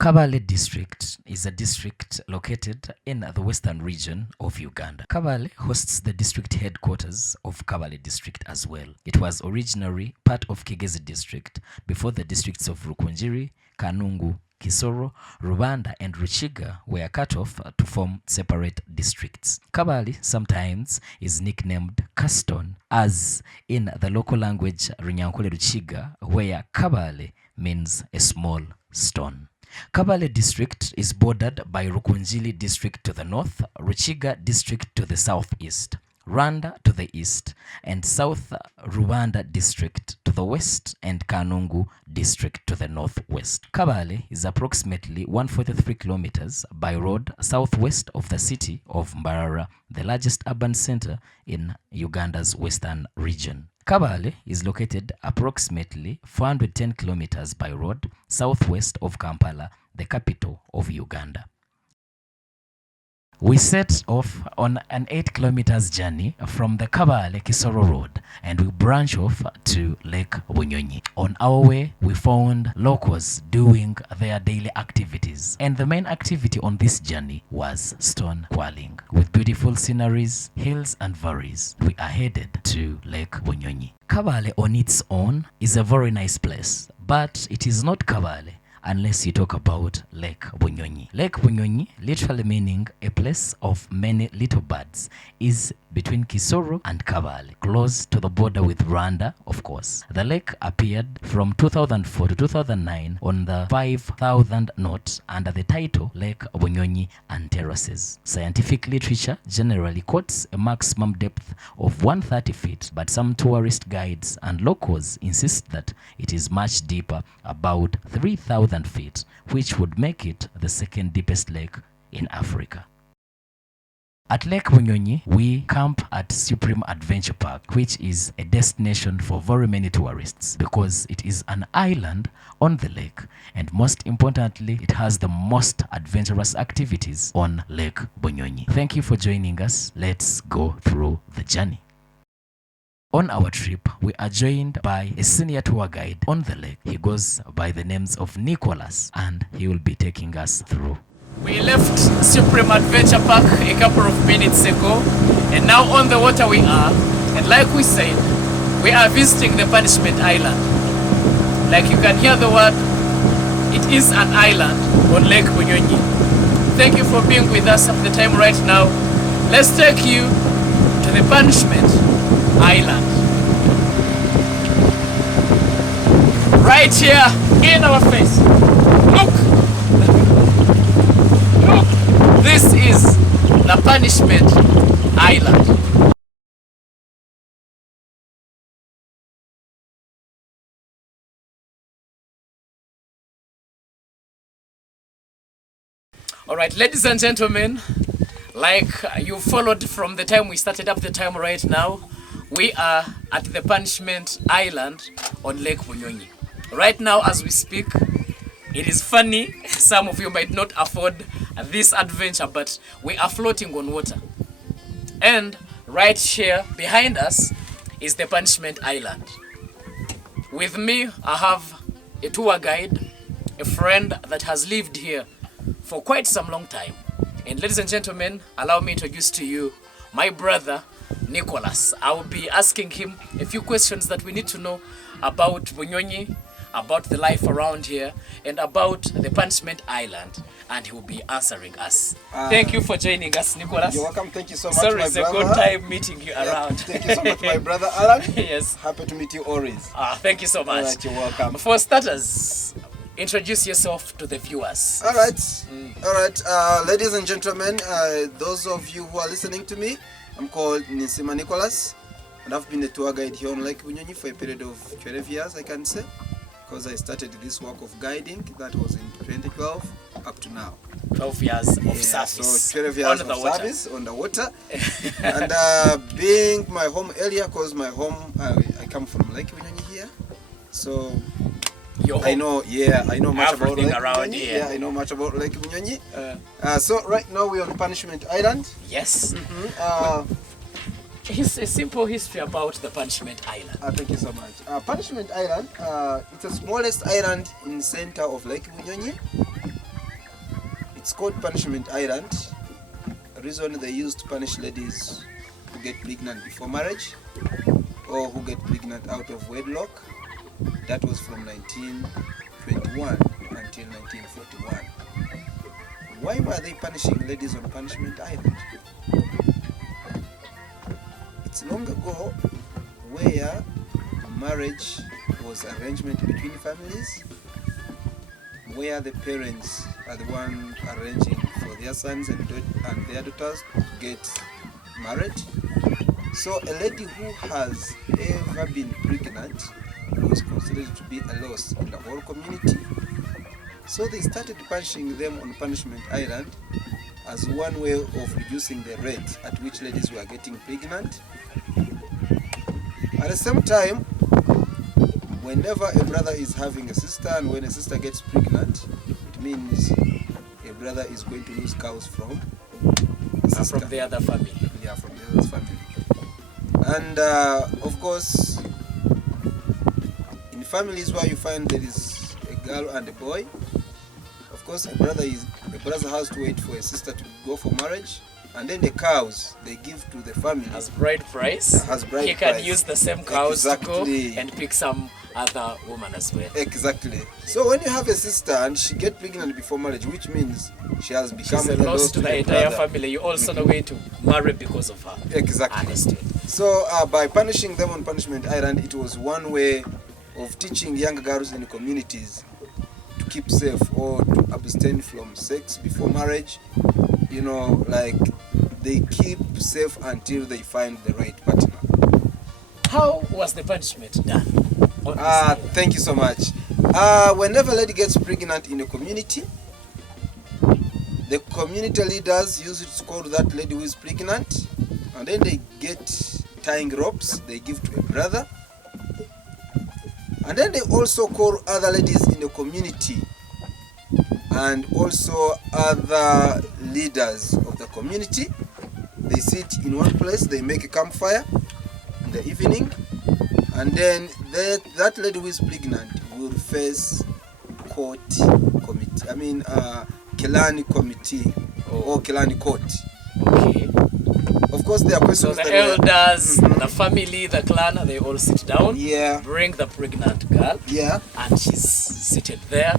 Kable district is a district located in the western region of Uganda. Kable hosts the district headquarters of Kable district as well. It was originally part of Kigezi district before the districts of Rukunjiri, Kanungu, Kisoro, Rubanda and Ruchiga were cut off to form separate districts. Kabale sometimes is nicknamed Kaston, as in the local language Runyankole Ruchiga, where Kabale means a small stone. Kable district is bordered by Rukunjili district to the north, Ruchiga district to the southeast, Rwanda to the east, and South Rwanda district to the west, and Kanungu district to the northwest. Kabale is approximately 143 kilometers by road southwest of the city of Mbarara, the largest urban center in Uganda's western region. Kabale is located approximately 410 kilometers by road southwest of Kampala, the capital of Uganda. We set off on an 8 kilometers journey from the Kabale Kisoro road and we branch off to Lake Bunyonyi. On our way, we found locals doing their daily activities, and the main activity on this journey was stone quarrying. With beautiful sceneries, hills and valleys, we are headed to Lake Bunyonyi. Kabale on its own is a very nice place, but it is not Kabale unless you talk about Lake Bunyonyi. Lake Bunyonyi, literally meaning a place of many little birds, is between Kisoro and Kabale, close to the border with Rwanda, of course. The lake appeared from 2004 to 2009 on the 5,000 knot under the title Lake Bunyonyi and Terraces. Scientific literature generally quotes a maximum depth of 130 feet, but some tourist guides and locals insist that it is much deeper, about 3,000 feet, which would make it the second deepest lake in Africa. At Lake Bunyonyi, we camp at Supreme Adventure Park, which is a destination for very many tourists because it is an island on the lake, and most importantly, it has the most adventurous activities on Lake Bunyonyi. Thank you for joining us. Let's go through the journey. On our trip, we are joined by a senior tour guide on the lake. He goes by the names of Nicholas, and he will be taking us through. We left Supreme Adventure Park a couple of minutes ago, and now on the water we are, and like we said, we are visiting the Punishment Island. Like you can hear the word, it is an island on Lake Bunyonyi. Thank you for being with us at the time right now. Let's take you to the Punishment Island. Right here in our face. Look! Look! This is the Punishment Island. Alright, ladies and gentlemen, like you followed from the time we started up the time right now, we are at the Punishment Island on Lake Bunyonyi. Right now as we speak, it is funny, some of you might not afford this adventure, but we are floating on water. And right here behind us is the Punishment Island. With me, I have a tour guide, a friend that has lived here for quite some long time. And ladies and gentlemen, allow me to introduce to you my brother, Nicholas. I will be asking him a few questions that we need to know about Bunyonyi, about the life around here, and about the Punishment Island, and he will be answering us. Thank you for joining us, Nicholas. You're welcome. Thank you so much, Sorry, my it's brother. a good time meeting you around. Thank you so much, my brother Alan. Yes. Happy to meet you always. Thank you so much. All right, you're welcome. For starters, introduce yourself to the viewers. All right. All right. Ladies and gentlemen, those of you who are listening to me, I'm called Nisima Nicholas, and I've been a tour guide here on Lake Bunyonyi for a period of 12 years, I can say, because I started this work of guiding, that was in 2012 up to now. 12 years of service. So 12 years of service on the water. And being my home area, because my home, I come from Lake Bunyonyi here. So I know much about Lake around Bunyonyi. here. Yeah, I know much about Lake Bunyonyi. So right now we're on Punishment Island. Yes. A simple history about the Punishment Island. Thank you so much. Punishment Island, it's the smallest island in the center of Lake Bunyonyi. It's called Punishment Island. The reason they used to punish ladies who get pregnant before marriage or who get pregnant out of wedlock. That was from 1921 until 1941. Why were they punishing ladies on Punishment Island? It's long ago where marriage was arrangement between families, where the parents are the one arranging for their sons and their daughters to get married. So a lady who has ever been pregnant was considered to be a loss in the whole community. So they started punishing them on Punishment Island as one way of reducing the rate at which ladies were getting pregnant. At the same time, whenever a brother is having a sister and when a sister gets pregnant, it means a brother is going to lose cows from the sister. From the other family. Yeah, from the other family. And of course, in families where you find there is a girl and a boy, of course a brother has to wait for a sister to go for marriage, and then the cows they give to the family as bride price. He can use the same cows to go and pick some other woman as well. Exactly. So when you have a sister and she get pregnant before marriage, which means she has become a loss to the entire family, you also know going to marry because of her. Exactly. Understood. So by punishing them on Punishment Island, it was one way of teaching young girls in the communities to keep safe or to abstain from sex before marriage. You know, like they keep safe until they find the right partner. How was the punishment done? Thank you so much. Whenever a lady gets pregnant in a community, the community leaders use it to call that lady who is pregnant, and then they get tying ropes they give to a brother, and then they also call other ladies in the community and also other leaders of the community. They sit in one place, they make a campfire in the evening, and then that lady who is pregnant will face court committee. Kelani committee or Kelani court. Okay. Of course, there are questions. So the elders, the family, the clan, they all sit down. Yeah. Bring the pregnant girl. Yeah. And she's seated there.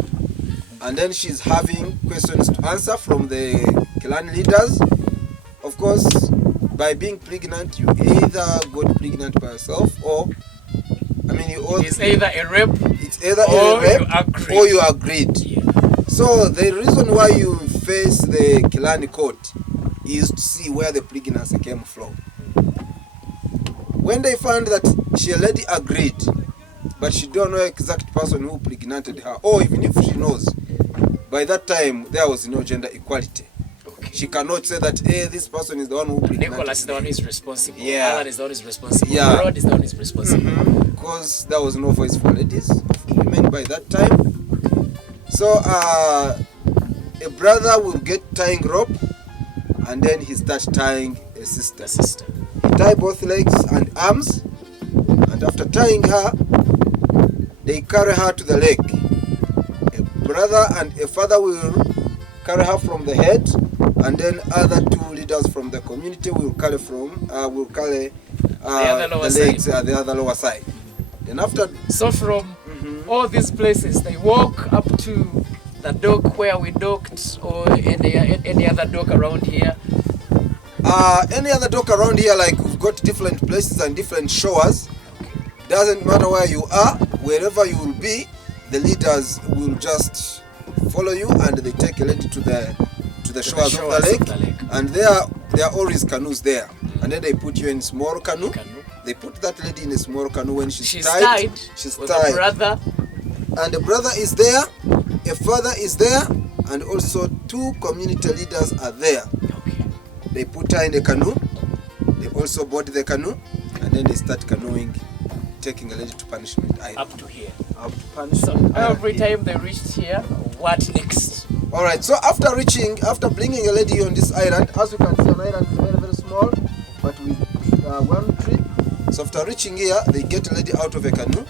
And then she's having questions to answer from the clan leaders. Of course, by being pregnant, you either got pregnant by yourself or, it's either a rape. It's either a rape or you agreed. Yeah. So the reason why you face the Kilani court is to see where the pregnancy came from. When they found that she already agreed, but she don't know exact person who pregnanted her, or even if she knows, by that time there was no gender equality. Okay. She cannot say that, hey, this person is the one who pregnanted. Nicholas is the one who is responsible. Yeah. Alan is the one who is responsible. Yeah. Rod is the one who is responsible. Because there was no voice for ladies, women by that time. So a brother will get tying rope, and then he starts tying a sister. He tie both legs and arms, and after tying her, they carry her to the lake. A brother and a father will carry her from the head, and then other two leaders from the community will carry the legs at the other lower side. Then after, so from all these places, they walk up to the dock where we docked, or any other dock around here. Any other dock around here, like we've got different places and different shores. Doesn't matter where you are, wherever you will be, the leaders will just follow you, and they take a lady to the shores of the lake. And there are always canoes there, and then they put you in small canoe. They put that lady in a small canoe. When she's tied. She's tied. Brother. And the brother is there, a father is there, and also two community leaders are there. Okay. They put her in the canoe, they also board the canoe, and then they start canoeing, taking a lady to Punishment Island. Up to here. Up to Punishment Island. Every time they reached here, what next? Alright, so after bringing a lady on this island, as you can see, an island is very, very small, but with one tree. So after reaching here, they get a lady out of a canoe,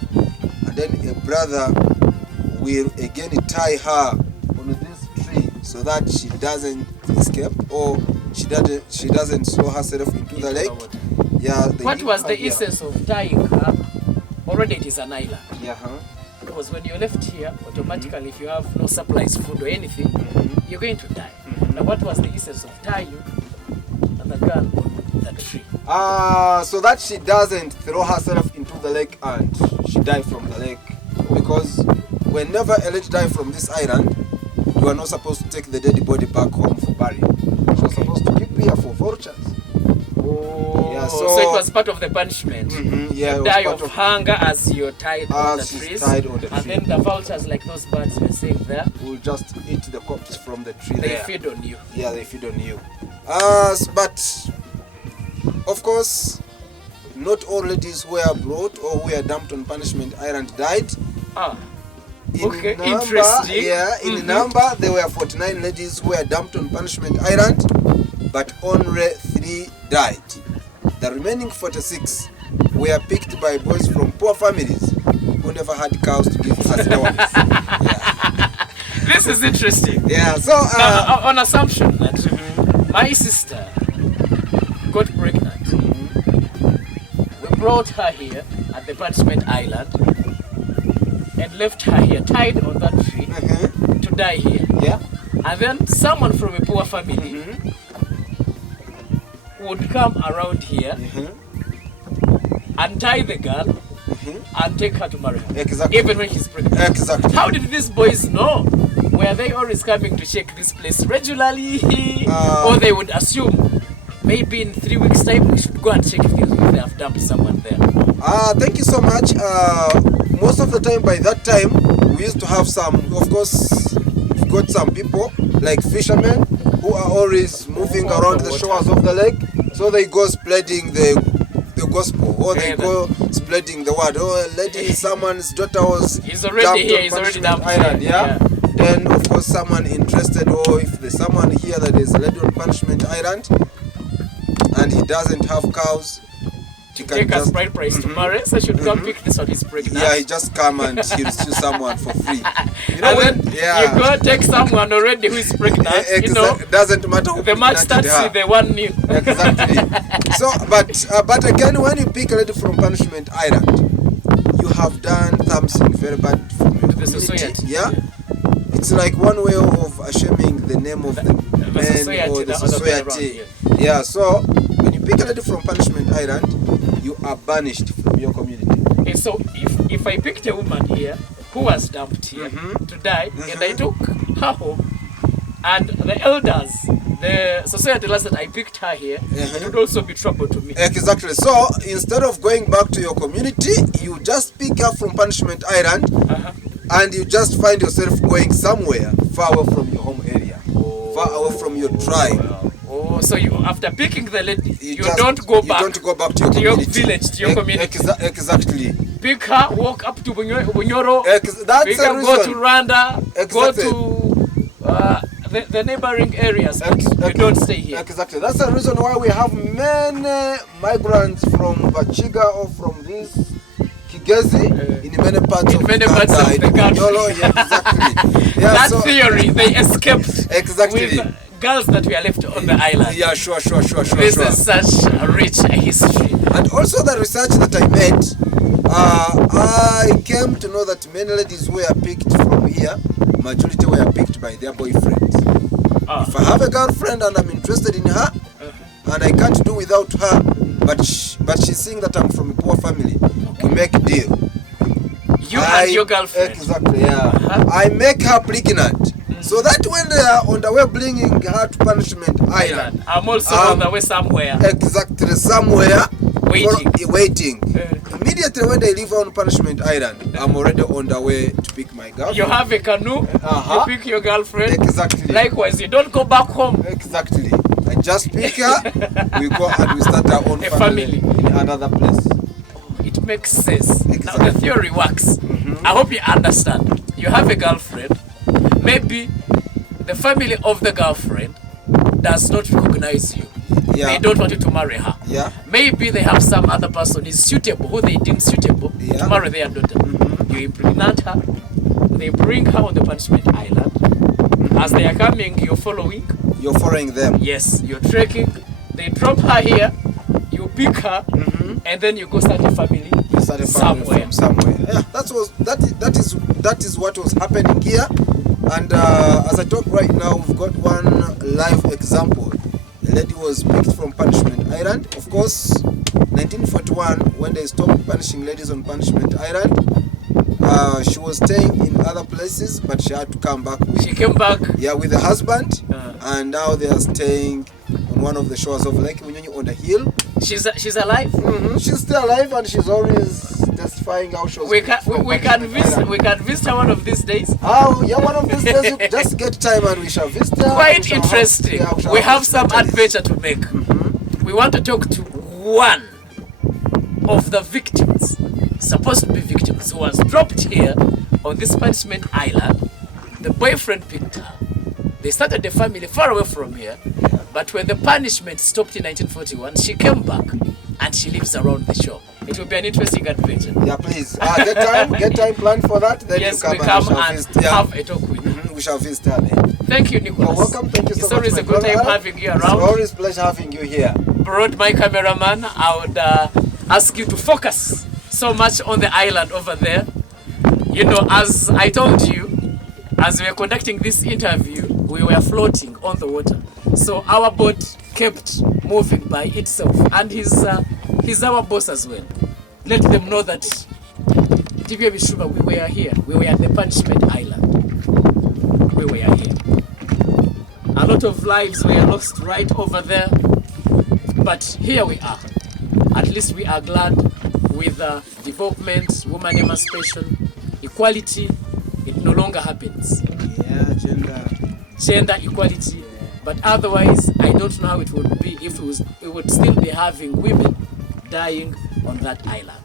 and then a brother will again tie her on this tree so that she doesn't escape or she doesn't throw herself into the lake. Yeah. What was the essence of tying her? Already it is an island. Yeah. Because when you're left here, automatically, if you have no supplies, food or anything, you're going to die. Now, what was the essence of tying the girl on that tree? So that she doesn't throw herself into the lake and she die from the lake. Because whenever a lady die from this island, you are not supposed to take the dead body back home for burial. You're supposed to keep here for vultures. Oh, yeah, so it was part of the punishment. Yeah, you die of hunger as you're tied on the trees. And then the vultures, like those birds were saying there, will just eat the corpse from the tree. They feed on you. Yeah, they feed on you. But of course, not all ladies who were brought or who were dumped on Punishment Island died. Okay, number, interesting. Yeah, in number, there were 49 ladies who were dumped on Punishment Island, but only 3 died. The remaining 46 were picked by boys from poor families who never had cows to give as dogs. Yeah. This is interesting. Yeah, so now, on assumption that my sister got pregnant, we brought her here at the Punishment Island and left her here tied on that tree to die here. Yeah. And then someone from a poor family would come around here and tie the girl and take her to marry her. Exactly. Even when she's pregnant. Exactly. How did these boys know? Were they always coming to check this place regularly? Or they would assume maybe in 3 weeks' time we should go and check if they have dumped someone there? Thank you so much. Most of the time, by that time, we used to have some, of course, we've got some people like fishermen who are always moving around the shores of the lake. So they go spreading the gospel, or they go spreading the word. Oh, a lady, someone's daughter was he's already here, he's already dumped Island, here. yeah? Then, of course, someone interested, or if there's someone here that is a lady on Punishment Island and he doesn't have cows, he can take just us bride price to marry, so should come pick this one, he's pregnant. Yeah, he just come and he'll steal someone for free. You know, and when, then you go take someone already who is pregnant, you know, doesn't matter who the match starts with the one new. Exactly. So, but again, when you pick a lady from Punishment Island, you have done something very bad for the society. Yeah? It's like one way of shaming the name of the men society, or the society. Yeah, so when you pick a lady from Punishment Island, you are banished from your community. Okay, so if I picked a woman here who was dumped here to die, and I took her home, and the elders, the society laws that I picked her here, it would also be trouble to me. Exactly. So instead of going back to your community, you just pick her from Punishment Island, and you just find yourself going somewhere far away from your home area, far away from your tribe. Oh, so you, after picking the lady, you don't go back. You don't go back to your village, to your community. Exactly. Pick her, walk up to Bunyoro. That's pick the her, reason. go to Rwanda. Exactly. Go to the neighboring areas. You don't stay here. Exactly. That's the reason why we have many migrants from Bachiga or from this Kigezi in many parts of the country. Yeah, exactly. Yeah, that theory, they escaped. Exactly. With girls that were left on the island. Yeah, sure. This is such a rich history. And also the research that I made, I came to know that many ladies who were picked from here, majority were picked by their boyfriends. If I have a girlfriend and I'm interested in her, and I can't do without her, but she's seeing that I'm from a poor family, we make a deal. You and your girlfriend? Exactly, yeah. I make her pregnant. So that when they are on the way bringing her to Punishment Island, I'm also on the way somewhere. Exactly, somewhere. Waiting. Immediately when they leave on Punishment Island, I'm already on the way to pick my girlfriend. You have a canoe, you pick your girlfriend. Exactly. Likewise, you don't go back home. Exactly. I just pick her, we go and we start our own family in another place. It makes sense. Exactly. Now the theory works. I hope you understand. You have a girlfriend. Maybe the family of the girlfriend does not recognize you. Yeah. They don't want you to marry her. Yeah. Maybe they have some other person who is suitable, who they deem suitable to marry their daughter. You impregnate her. They bring her on the Punishment Island. As they are coming, you're following. You're following them. Yes, you're trekking. They drop her here. You pick her, and then you go start a family. You start a family from somewhere. Yeah, that is what was happening here. And as I talk right now, we've got one live example. The lady was picked from Punishment Island. Of course, 1941, when they stopped punishing ladies on Punishment Island, she was staying in other places, but she had to come back. She came back. Yeah, with the husband, and now they are staying on one of the shores of Lake Bunyonyi on the hill. She's alive. She's still alive, and she's always testifying how she was. We can visit her one of these days. Oh yeah, one of these days. You just get time and we shall visit her. Quite interesting. We have some adventure to make. We want to talk to one of the victims, supposed to be victims, who was dropped here on this punishment island. The boyfriend picked her. They started a family far away from here, but when the punishment stopped in 1941, she came back and she lives around the shore. It will be an interesting adventure. Yeah, please. Get time planned for that. Then yes, you we come and have a talk with you. We shall visit her then. Thank you, Nicholas. You're welcome. Thank you so much. It's always a good time having you around. It's always a pleasure having you here. Brought my cameraman. I would ask you to focus so much on the island over there. You know, as I told you, as we were conducting this interview, we were floating on the water. So our boat kept moving by itself. And he's our boss as well. Let them know that Divya Vishuba, we were here. We were at the Punishment Island. We were here. A lot of lives were lost right over there. But here we are. At least we are glad with development, woman emancipation, equality. It no longer happens. Yeah, Gender equality. But otherwise, I don't know how it would be if we would still be having women dying on that island.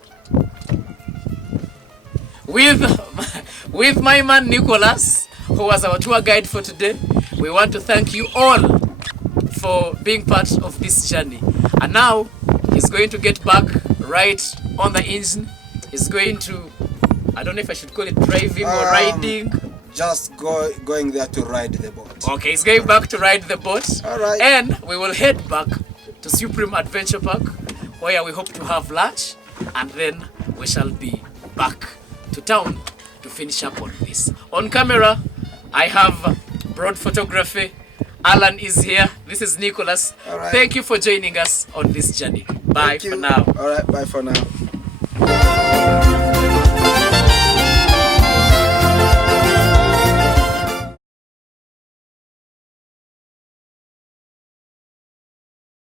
With my man Nicholas, who was our tour guide for today, we want to thank you all for being part of this journey. And now, he's going to get back right on the engine. He's going to, I don't know if I should call it driving or riding. Just going there to ride the boat. Okay, he's going back to ride the boat. All right. And we will head back to Supreme Adventure Park, where we hope to have lunch, and then we shall be back to town to finish up on this. On camera, I have broad photography. Alan is here. This is Nicholas. All right. Thank you for joining us on this journey. Bye for now. All right, bye for now.